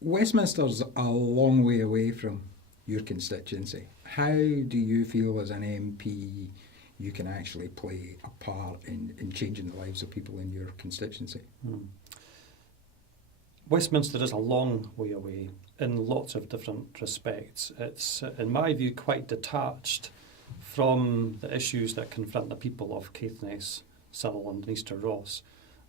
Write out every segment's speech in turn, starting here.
Westminster's a long way away from your constituency. How do you feel as an MP you can actually play a part in changing the lives of people in your constituency? Westminster is a long way away in lots of different respects. It's, in my view, quite detached from the issues that confront the people of Caithness, Sutherland and Easter Ross.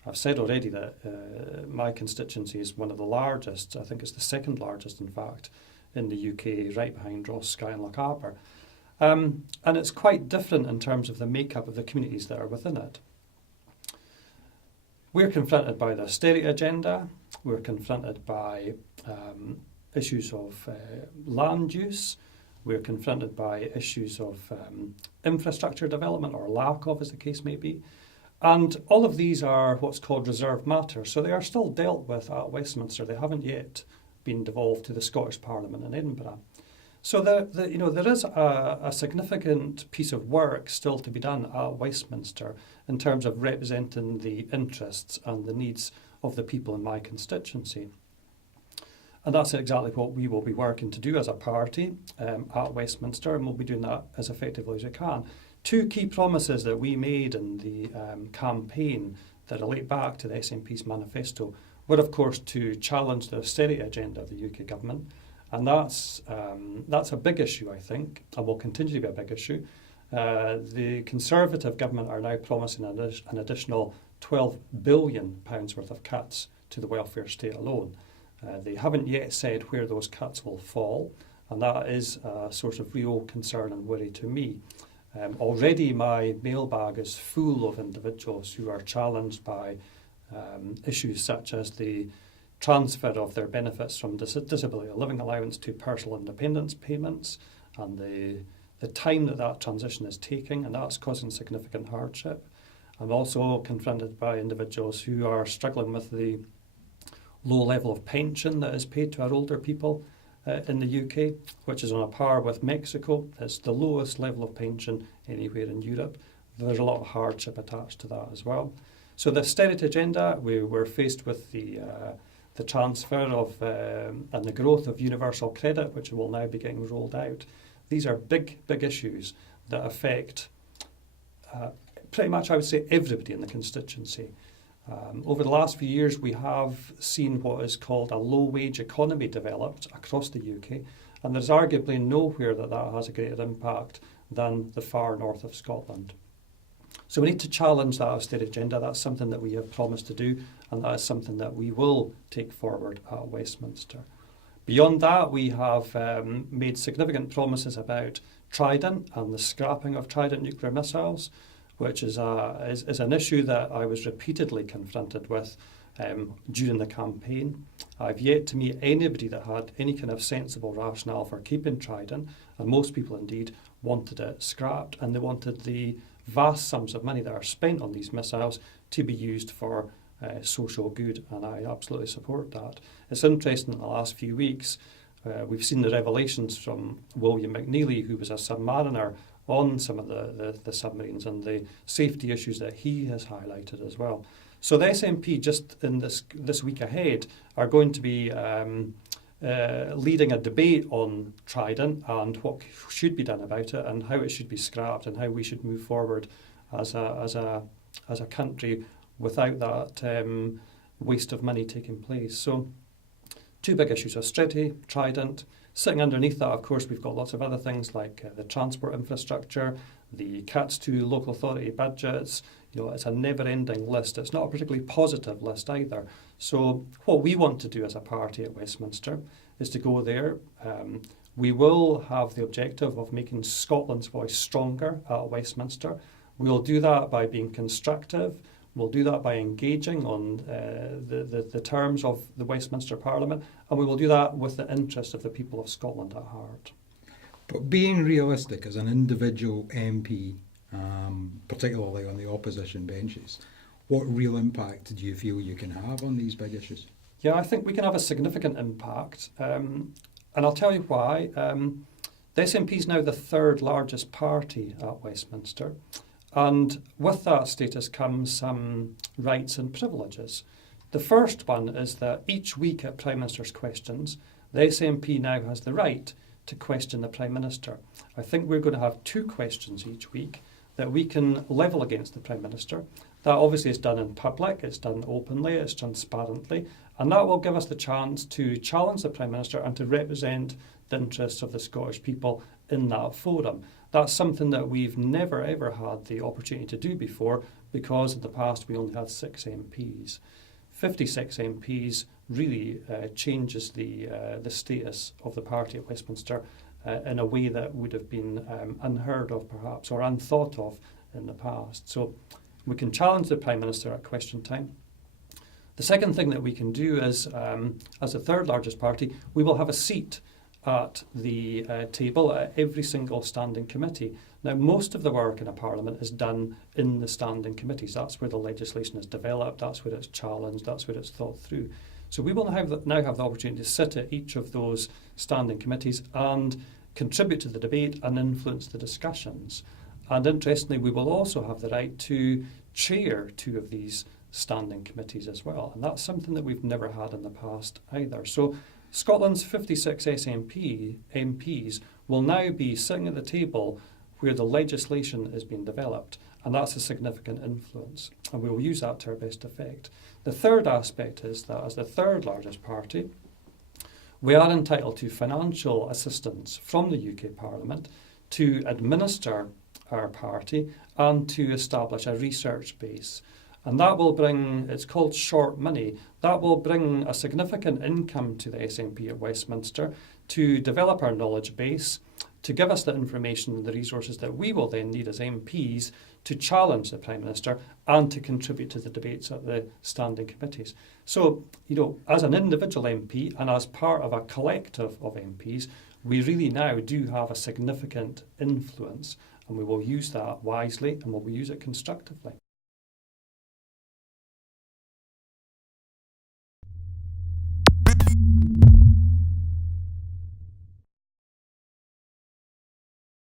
I've said already that my constituency is one of the largest, I think it's the second largest in fact, in the UK, right behind Ross, Skye and Lochaber. And it's quite different in terms of the makeup of the communities that are within it. We're confronted by the austerity agenda, we're confronted by issues of land use, we're confronted by issues of infrastructure development, or lack of, as the case may be. And all of these are what's called reserved matters, so they are still dealt with at Westminster. They haven't yet been devolved to the Scottish Parliament in Edinburgh. So there is a significant piece of work still to be done at Westminster in terms of representing the interests and the needs of the people in my constituency. And that's exactly what we will be working to do as a party at Westminster, and we'll be doing that as effectively as we can. Two key promises that we made in the campaign that relate back to the SNP's manifesto were, of course, to challenge the austerity agenda of the UK government. And that's a big issue, I think, and will continue to be a big issue. The Conservative government are now promising an additional £12 billion worth of cuts to the welfare state alone. They haven't yet said where those cuts will fall, and that is a source of real concern and worry to me. Already my mailbag is full of individuals who are challenged by issues such as the transfer of their benefits from disability living allowance to personal independence payments, and the time that transition is taking, and that's causing significant hardship. I'm also confronted by individuals who are struggling with the low level of pension that is paid to our older people in the UK, which is on a par with Mexico. It's the lowest level of pension anywhere in Europe. There's a lot of hardship attached to that as well. So the austerity agenda, we were faced with the transfer of and the growth of universal credit, which will now be getting rolled out. These are big issues that affect pretty much, I would say, everybody in the constituency. Over the last few years, we have seen what is called a low-wage economy developed across the UK, and there's arguably nowhere that has a greater impact than the far north of Scotland. So we need to challenge that austerity agenda. That's something that we have promised to do, and that is something that we will take forward at Westminster. Beyond that, we have made significant promises about Trident and the scrapping of Trident nuclear missiles, which is an issue that I was repeatedly confronted with during the campaign. I've yet to meet anybody that had any kind of sensible rationale for keeping Trident, and most people indeed wanted it scrapped, and they wanted the vast sums of money that are spent on these missiles to be used for social good, and I absolutely support that. It's interesting, in the last few weeks, we've seen the revelations from William McNeely, who was a submariner on some of the submarines, and the safety issues that he has highlighted as well. So the SNP, just in this week ahead, are going to be leading a debate on Trident and what should be done about it, and how it should be scrapped, and how we should move forward as a country without that waste of money taking place. So two big issues: austerity, Trident. Sitting underneath that, of course, we've got lots of other things like the transport infrastructure, the cuts to local authority budgets. It's a never-ending list. It's not a particularly positive list either. So what we want to do as a party at Westminster is to go there. We will have the objective of making Scotland's voice stronger at Westminster. We'll do that by being constructive. We'll do that by engaging on the terms of the Westminster Parliament, and we will do that with the interest of the people of Scotland at heart. But being realistic as an individual MP, particularly on the opposition benches, what real impact do you feel you can have on these big issues? Yeah, I think we can have a significant impact, and I'll tell you why. The SNP is now the third largest party at Westminster. And with that status comes some rights and privileges. The first one is that each week at Prime Minister's Questions, the SNP now has the right to question the Prime Minister. I think we're going to have 2 questions each week that we can level against the Prime Minister. That obviously is done in public, it's done openly, it's transparently, and that will give us the chance to challenge the Prime Minister and to represent the interests of the Scottish people in that forum. That's something that we've never ever had the opportunity to do before, because in the past we only had 6 MPs. 56 MPs really changes the status of the party at Westminster in a way that would have been unheard of perhaps, or unthought of in the past. So we can challenge the Prime Minister at question time. The second thing that we can do is, as the third largest party, we will have a seat at the table at every single standing committee. Now, most of the work in a parliament is done in the standing committees. That's where the legislation is developed, that's where it's challenged, that's where it's thought through. So we will now have the opportunity to sit at each of those standing committees and contribute to the debate and influence the discussions. And interestingly, we will also have the right to chair 2 of these standing committees as well. And that's something that we've never had in the past either. So Scotland's 56 MPs will now be sitting at the table where the legislation is being developed, and that's a significant influence, and we will use that to our best effect. The third aspect is that as the third largest party, we are entitled to financial assistance from the UK Parliament to administer our party and to establish a research base. And that will bring, it's called short money, that will bring a significant income to the SNP at Westminster to develop our knowledge base, to give us the information and the resources that we will then need as MPs to challenge the Prime Minister and to contribute to the debates at the standing committees. So, as an individual MP and as part of a collective of MPs, we really now do have a significant influence, and we will use that wisely and we will use it constructively.